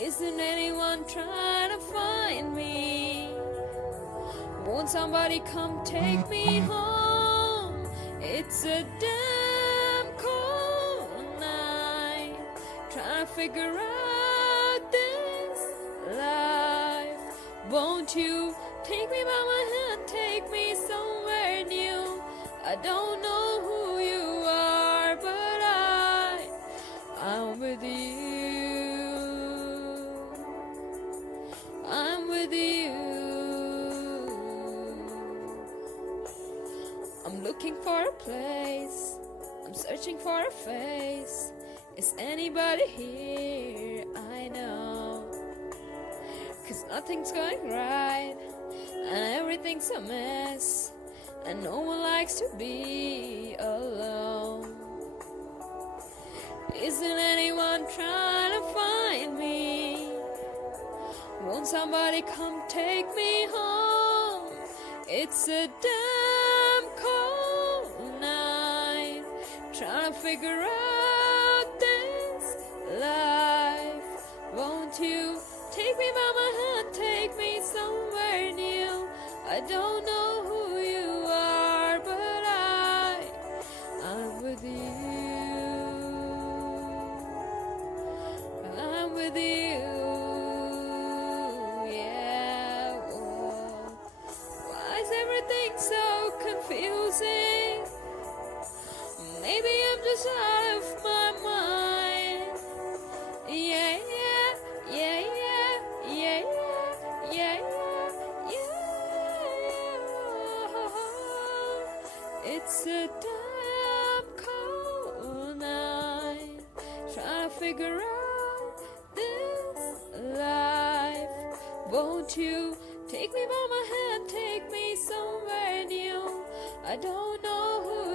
Isn't anyone trying to find me? Won't somebody come take me home? It's a damn cold night, trying to figure out this life. Won't you take me by my hand, take me somewhere new? I don't know who you are, but I'm with you. I'm with you. I'm looking for a place, I'm searching for a face. Is anybody here I know? 'Cause nothing's going right, and everything's a mess, and no one likes to be alone. Isn't anyone trying to find me? Won't somebody come take me home? It's a damn cold night, trying to figure out this life. Won't you take me by my hand, take me somewhere new? I don't know who you are, but I'm with you. I'm with you. Yeah. Whoa. Why is everything so confusing? Maybe I'm just out of my mind. Yeah, yeah, yeah, yeah, yeah, yeah, yeah, yeah. It's a damn cold night, trying to figure out this life. Won't you take me by my hand, take me somewhere new? I don't know who